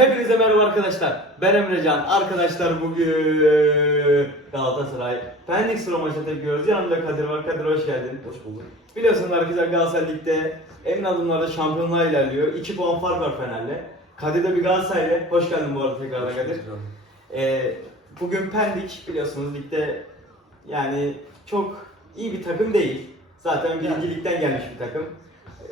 Hepinize merhaba arkadaşlar. Ben Emrecan. Arkadaşlar bugün Galatasaray Pendik Spor maçına tepki veriyoruz. Yanımda Kadir var. Kadir hoş geldin. Hoş bulduk. Biliyorsunuz arkadaşlar Galatasaray Lig'de emin adımlarla şampiyonluğa ilerliyor. 2 puan fark var Fener'le. Kadir de bir Galatasaraylı. Hoş geldin bu arada tekrardan Kadir. Ee, bugün Pendik biliyorsunuz ligde yani çok iyi bir takım değil. Zaten birinci ligden gelmiş bir takım.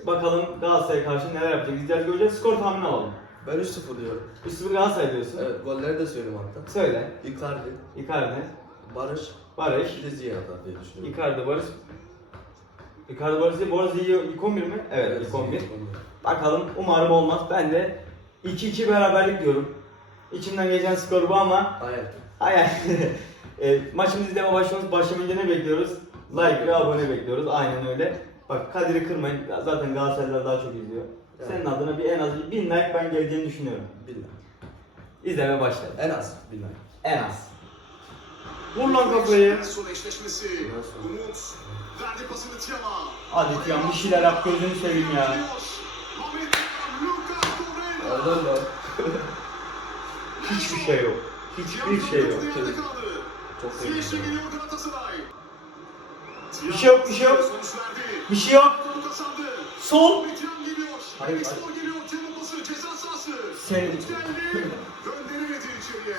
Bakalım Galatasaray'a karşı neler yapacak izleyeceğiz göreceğiz. Skor tahmini alalım. Ben 3-0 diyorum. 3-0 Galatasaray diyorsun. Evet, golleri de söyleyeyim hatta. Söyle. Icardi, Icardi, Barış, Barış, bir de Ziya atar diye düşünüyorum. Icardi, Barış. Icardi, Barış değil. Bu arada ilk ilk 11 mi? Evet, ilk 11. Bakalım umarım olmaz. Ben de 2-2 beraberlik diyorum. İçimden geçen skor bu ama Hayal. hayal. e, maçımızı izleme başlamamız başlamayınca ne bekliyoruz? Like ve abone bekliyoruz. Aynen öyle. Bak Kadir'i kırmayın. Zaten Galatasaraylılar daha çok izliyor. Evet. Senin adına bir en az 1000 like ben geleceğini düşünüyorum. Bilmem. İzleme başlayalım. En az. Bilmem. En az. Vur lan kafayı. Son eşleşmesi. Umut verdi pasını Tiam'a. Hadi Tiyan bir şeyler yap gözünü seveyim ya. Oradan da Hiçbir şey yok. Hiçbir şey yok. Çok Galatasaray. Bir şey yok, bir şey yok. Bir şey yok. Sol. Hayır, hayır. Spor geliyor. Tiam'a pası ceza sahası. Sen-. Gönderemedi içeriye.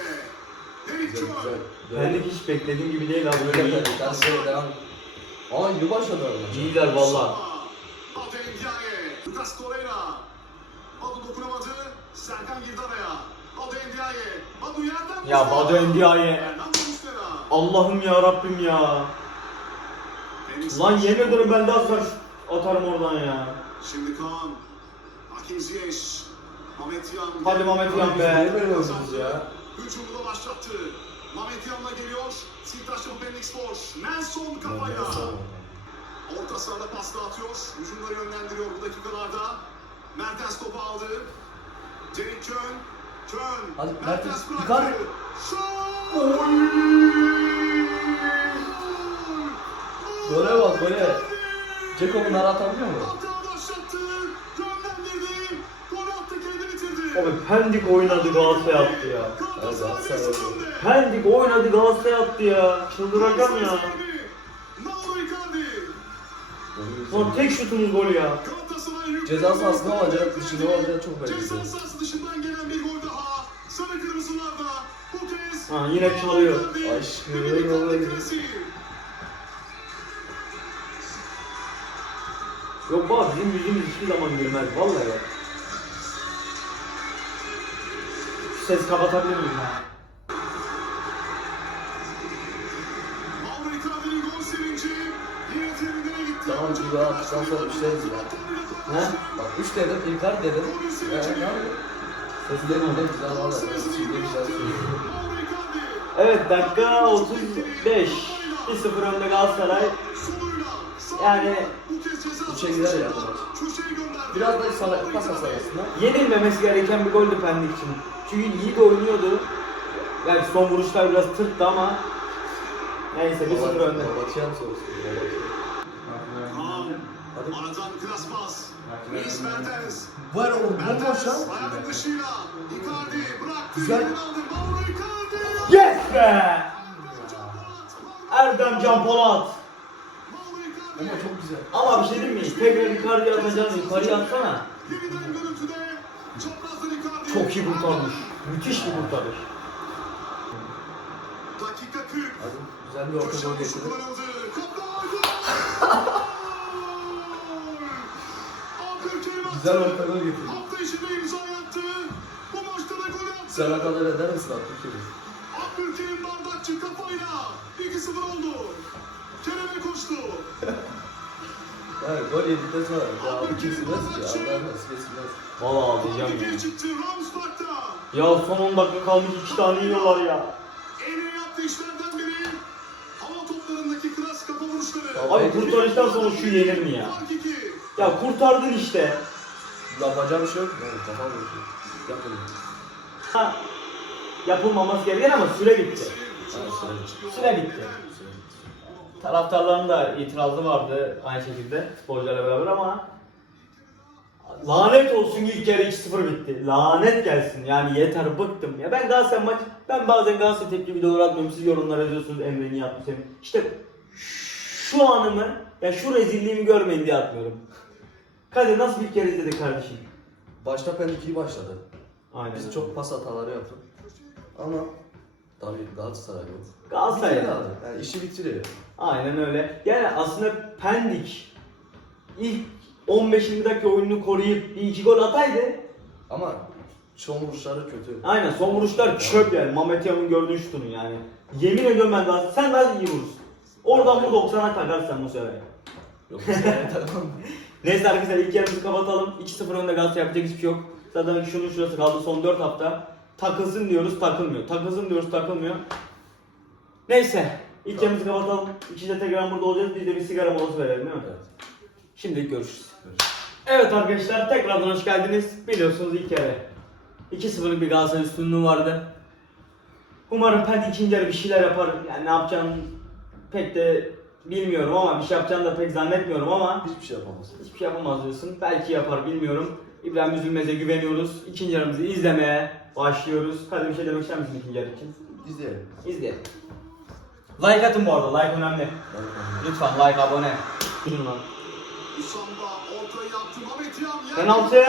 Derek Güzel güzel. Ben de hiç beklediğim gibi değil abi. Böyle Böyle iyi. yapalım. Ben sonra devam. Aa iyi başladı orada. İyiler valla. Adem Diaye. Lucas Torreira. Badu dokunamadı. Serkan girdi araya. Adem Diaye. Badu yerden Ya. Badu Ndiaye. Fernando Muslera. Allah'ım ya Rabbim ya. Lan yemin ederim ben daha saç atarım oradan ya. Şimdi Kaan. Ziyech. Mehmet Yan. Hadi Mehmet Yan be. niye böyle ya? Hücumu da başlattı. Mehmet Yan'la geliyor. Sintaş'ta bu Pendik Spor. Nelson kafayla. Orta sahada pas dağıtıyor. Hücumları yönlendiriyor bu dakikalarda. Mertens topu aldı. Derek Kön. Kön. Hadi Mertens Mertens, bıraktı. Şut! Gole bak gole. Ceko bunları atabiliyor mu? Abi Pendik oynadı Galatasaray attı ya. Galatasaray önde. Pendik oynadı Galatasaray attı ya. Çıldıracağım ya. Lan tek şutumuz gol ya. Ceza sahasında olacak, dışında olacak çok belli. Ceza sahası dışından gelen bir gol daha. Sarı kırmızılarda bu kez. Ha, yine çalıyor. Aşkım, kalesi. Yok bak bizim yüzümüz hiçbir zaman gülmez vallahi ya. Ses kapatabilir miyim gitti. Tamam, bir daha attıktan sonra işleriz ya. He? Bak 3 dedim, Icardi dedim. Ee, ne yapayım? Seslerim orada güzel valla. Şimdi güzel söylüyor. Mauro Icardi. Evet dakika 35. 1-0 önde Galatasaray. Yani Üçe gider ya. Biraz da sana pas aslında. yenilmemesi gereken bir goldü Pendik için. Çünkü iyi de oynuyordu. Belki son vuruşlar biraz tırttı ama neyse 1-0 önde. Babakyan sorusu. Aradan klas pas. Luis Mertens. Var o bomboş ha. ayağının dışıyla. Icardi bıraktı. Güzel. yerden aldı. Mauro Icardi. Yes be! Erdem Can Polat. Ama çok güzel. Ama bir şey diyeyim mi? Tekrar yukarıya atacağını yukarıya atsana. Çok iyi kurtarmış. Müthiş bir kurtarış. Dakika 40. Hadi güzel bir orta gol getirdi. Güzel orta gol getirdi. Hafta içinde imza attı. Bu maçta da gol attı. Sen kadar eder misin Abdülkerim? Abdülkerim bardakçı kafayla 2-0 oldu. Kerem'e koştu. Yani gol yedikten sonra ya bu kesilmez ki. Allah'ın nasıl kesilmez. Valla ağlayacağım ya. Çıktı. Ya son 10 dakika kalmış iki tane yiyorlar ya. En iyi yaptığı işlerden biri hava toplarındaki klas kafa vuruşları. Abi kurtarıştan sonra şu yenir mi ya? Fark iki. Ya kurtardın işte. Yapacağı bir şey yok. Yani kafa vuruşu. Yapalım. Ha. Yapılmaması gereken ama süre bitti. Ha, Süre bitti. Taraftarların da itirazı vardı aynı şekilde sporcularla beraber ama lanet olsun ilk yarı 2-0 bitti. Lanet gelsin yani yeter bıktım. Ya ben Galatasaray maç ben bazen Galatasaray tepki videoları atmıyorum. Siz yorumlar yazıyorsunuz Emre niye atmış Emre. İşte şu anımı ya şu rezilliğimi görmeyin diye atmıyorum. Kadir nasıl bir kere izledik kardeşim? Başta Pendik iyi başladı. Aynen. Biz çok pas hataları yaptık. Ama tabii Galatasaray yok. Galatasaray. Bitiriyor abi. Yani işi bitiriyor. Aynen öyle. Yani aslında Pendik ilk 15-20 dakika oyununu koruyup bir iki gol ataydı. Ama son vuruşları kötü. Aynen son vuruşlar çöp yani. Mehmet Yam'ın gördüğün şutunu yani. Yemin ediyorum ben daha sen daha iyi vurursun. Oradan bu 90'a takarsan bu sefer. Yok tamam. Neyse arkadaşlar ilk yarımızı kapatalım. 2-0 önde Galatasaray yapacak hiçbir şey yok. Zaten şunun şurası kaldı son 4 hafta. Takılsın diyoruz takılmıyor. Takılsın diyoruz takılmıyor. Neyse ilk yarımızı kapatalım. İkide tekrar burada olacağız. Biz de bir sigara molası verelim değil mi? Evet. Şimdilik görüşürüz. Evet arkadaşlar tekrardan hoş geldiniz. Biliyorsunuz ilk yarı 2-0'lık bir Galatasaray üstünlüğü vardı. Umarım Pendik ikinci yarı bir şeyler yapar. Yani ne yapacağını pek de bilmiyorum ama bir şey yapacağını da pek zannetmiyorum ama Hiçbir şey yapamaz. hiçbir şey yapamaz diyorsun. Belki yapar bilmiyorum. İbrahim Üzülmez'e güveniyoruz. İkinci yarımızı izlemeye başlıyoruz. Hadi bir şey demek ister misin ikinci yarı için? İzleyelim. İzleyelim. Like atın bu arada. Like önemli. Lütfen like abone. Durun lan. Usamba ortaya yaptı. Mehmet Yan yer- Penaltı.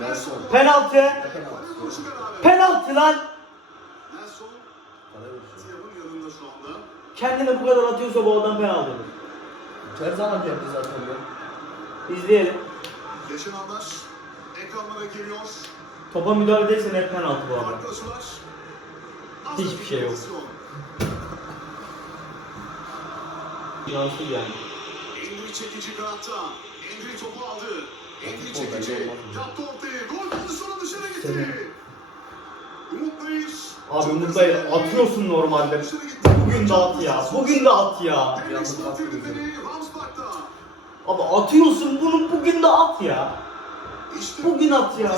Nelson. Penaltı. Penaltı lan. Nelson yanında şu anda. Kendini bu kadar atıyorsa bu adam penaltıdır. Her zaman geldi zaten ya. İzleyelim. Yaşananlar ekranlara geliyor. Topa müdahale değilse net penaltı bu arada. Hiçbir bir şey yok. Yansız yani. Endri çekici kanatta. Endri topu aldı. Endri çekici. Yaptı ortayı. Gol pozisyonu dışarı gitti. Senin. Umut Nayır. Abi Umut geldi. atıyorsun normalde. Bugün de at ya. Bugün de at ya. Abi atıyorsun bunu bugün de at ya. İşte Bugün at ya.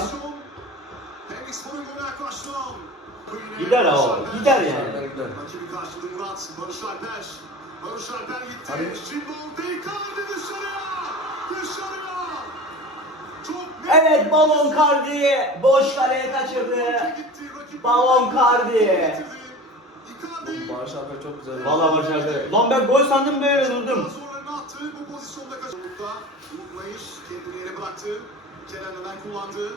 Gider abi, gider yani. Rakibi karşıladı Murat. Barış Alper. Barış Alper gitti. Hadi. Şimdi ortayı dışarıya. Dışarıya. Çok. Evet balon kardi. Boş kaleye kaçırdı. Balon. Icardi. Barış Alper çok güzel. Valla başardı. Lan ben gol sandım böyle durdum. Attı. Bu pozisyonda kaçırdı. Umut'ta. Umut Nayır kendini yere bıraktı. Kerem hemen kullandı.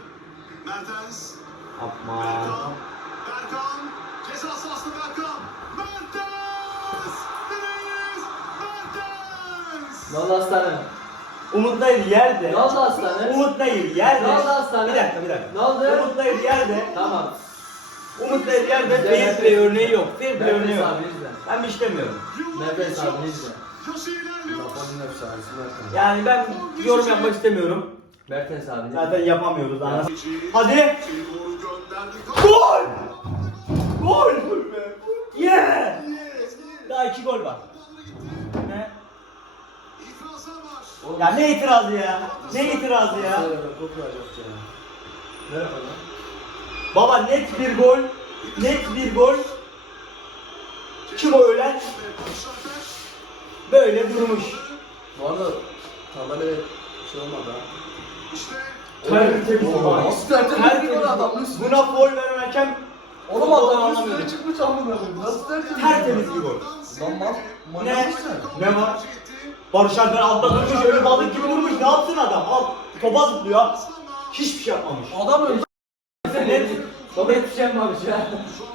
Mertens. Yapma. Berkan. Berkan. Ceza sahasında Berkan. Mertens. Ne oldu hastane? Umut Nayır yerde. Ne oldu hastane? Umut Nayır yerde. Ne oldu hastane? Bir dakika bir dakika. Ne oldu? Umut Nayır yerde. Tamam. Umut Nayır yerde. Güzel, nefes. play örneği yok. Play örneği Nefes yok. abi izle. Ben bir şey Nefes abi izle. Efsanesi Mertens. Yani ben yorum yapmak istemiyorum. Mertens abi. Zaten yapamıyoruz anasını. Hadi. Gol! Gol! Yeah! Daha iki gol var. Ya ne itirazı ya? Ne itirazı ya? Baba net bir gol. Net bir gol. Kim o ölen? Böyle durmuş. Bu arada tabelaya şey olmadı ha. Oo, gol. Nasıl tertemiz bir gol adam? Buna gol veren hakem Oğlum adam anlamıyorum. çıkmış amına koyayım. Nasıl tertemiz? Tertemiz bir gol. Lan mal. Ne? Ne var? Barış Alper altta durmuş öyle balık gibi durmuş. Ne yapsın adam? Al topa zıplıyor. Hiçbir şey yapmamış. Adam öldü. Net. Baba hiçbir şey yapmamış ya.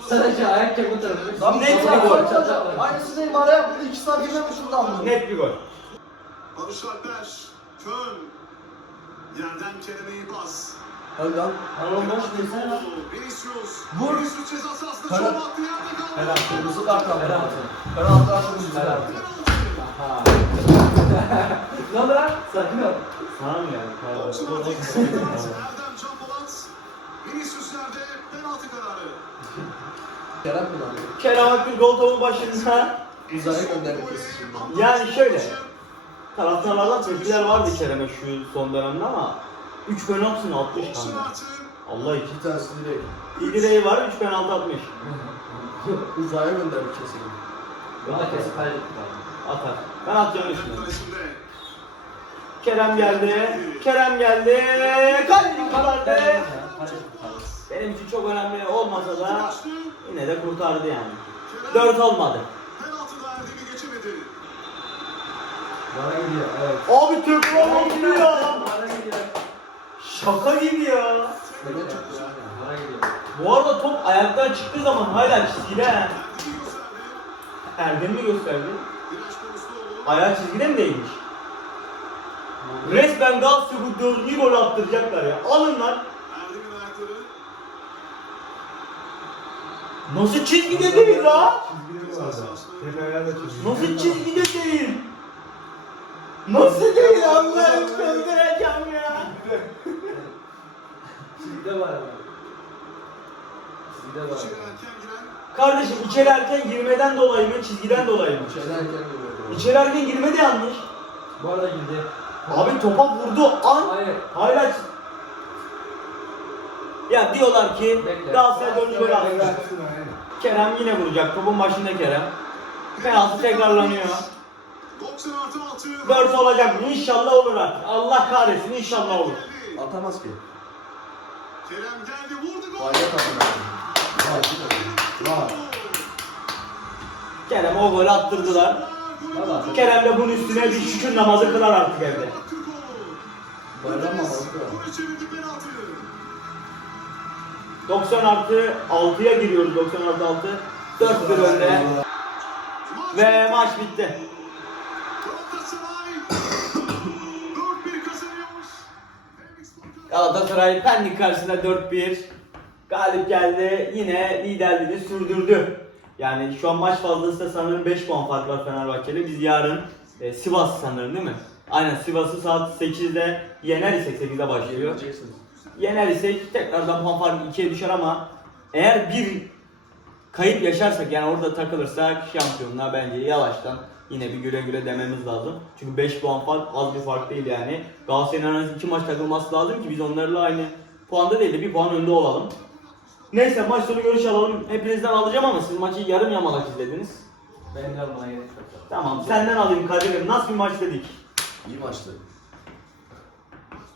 Sadece ayak çabuk tarafı. Lan net bir gol. Aynısı Neymar'a yaptı. İki saat yememiş şuradan bunu. Net bir gol. Barış Alper. Kön. Yerden Kerem'e iyi pas. Hadi lan. Oğlum boş versene lan. Vinicius. Vur. Vinicius ceza sahasında Helal. çok attı yerde kaldı. Helal. Kırmızı kart aldı. Penaltı. Penaltı aldı. Kırmızı Helal. Aha. ne oldu lan? Sakin ol. Penaltı kararı. Kerem kullandı. Kerem Aktürkoğlu topun başında. Uzaya gönderdi şimdi. Yani şöyle. Taraftarlardan tepkiler vardı Kerem'e şu son dönemde ama 3 penaltısını atmış kanka. Allah iki. Tanesi direkt. Bir direği var 3 penaltı atmış. Uzaya gönderdi kesin. Bunda kesin kaybettik abi. Atar. Ben atacağını düşünüyorum. Kerem geldi. Kerem geldi. Kaleci kurtardı. Benim için çok önemli olmasa da yine de kurtardı yani. 4 olmadı. Bana gidiyor. Evet. Abi tekrar oldu ya. Bana gidiyor. Şaka gibi ya. Neden çok güzel yani. Bana gidiyor. Bu arada top ayaktan çıktığı zaman hala çizgide. ha. Erdem'i gösterdi. Erdem mi gösterdi? Ayağı çizgide mi değilmiş? Resmen Galatasaray bu dördüncü gol attıracaklar ya. Alın lan. Nasıl çizgide değil la? Nasıl çizgide değil? Nasıl değil Allah'ım çıldıracağım ya. Çizgide var ama. Çizgide var. Kardeşim içeri erken girmeden dolayı mı çizgiden dolayı mı? İçeriden erken görüyorum. İçeri erken girme de yanlış. Bu arada girdi. Abi topa vurdu an Hayır. hala ya diyorlar ki Bekle. Galatasaray dördüncü gol attı. Kerem yine vuracak. Topun başında Kerem. Penaltı tekrarlanıyor. 90 artı 6. 4 olacak mı? İnşallah olur artık. Allah kahretsin inşallah olur. Atamaz ki. Kerem geldi vurdu gol. Fayda kazanır. Var. Kerem o golü attırdılar. Baba. Kerem de bunun üstüne bir şükür namazı kılar artık evde. Bayram çevirdi penaltı. 90 artı 6'ya giriyoruz 90 artı 6. 4-1 önde. Ve maç bitti. Galatasaray 4-1 kazanıyor. Galatasaray Pendik karşısında 4-1 galip geldi. Yine liderliğini sürdürdü. Yani şu an maç fazlası da sanırım 5 puan fark var Fenerbahçe'de. Biz yarın e, Sivas sanırım değil mi? Aynen Sivas'ı saat 8'de yener isek 8'de başlıyor. Yener isek tekrardan puan farkı 2'ye düşer ama eğer bir kayıp yaşarsak yani orada takılırsak şampiyonluğa bence yavaştan yine bir güle güle dememiz lazım. Çünkü 5 puan fark az bir fark değil yani. Galatasaray'ın en az 2 maç takılması lazım ki biz onlarla aynı puanda değil de bir puan önde olalım. Neyse maç sonu görüş alalım. Hepinizden alacağım ama siz maçı yarım yamalak izlediniz. Benim de almana gerek yok. Tamam senden alayım Kadir'im. Nasıl bir maç dedik? İyi maçtı.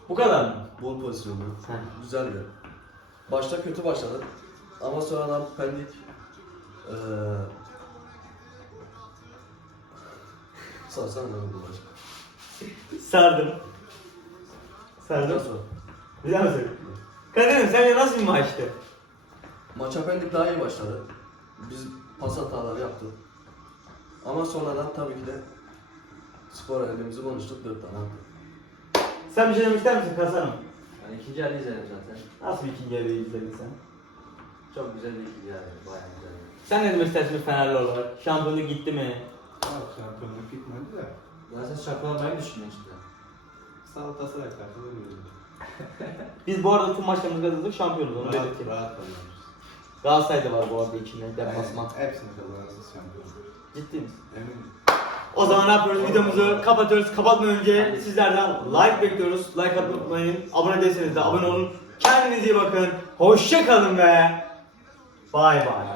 Bu kadar mı? Bol pozisyonlu. Heh. Güzeldi. Başta kötü başladı. Ama sonradan Pendik eee Sarsan ne oldu maç? Sardım. Sardım. sonra Bir daha söyle. Kadir'im sence nasıl bir maçtı? Maça Pendik daha iyi başladı. Biz pas hataları yaptık. Ama sonradan tabii ki de spor elimizi konuştuk dört tane attık. Sen bir şey demek ister misin Kasan'ım? Ben ikinci yarı izledim zaten. Nasıl bir ikinci yarıyı izledin sen? Çok güzel bir ikinci yarı. Bayağı güzel. Sen ne demek istersin Fenerli olarak? Şampiyonluk gitti mi? Yok şampiyonluk gitmedi de. Ben sen şampiyon olmayı mı düşünüyorsun cidden? Galatasaray karşıda böyle. Biz bu arada tüm maçlarımızı kazandık şampiyonuz onu Rahat, belirteyim. rahat kazanırız. Galatasaray da var bu arada içinde deplasman. Hepsini kazanırız şampiyon. Ciddi misin? Eminim. O zaman ne yapıyoruz? Videomuzu kapatıyoruz. Kapatmadan önce sizlerden like bekliyoruz. Like atmayı unutmayın. Abone değilseniz de abone olun. Kendinize iyi bakın. Hoşça kalın ve. Bay bay.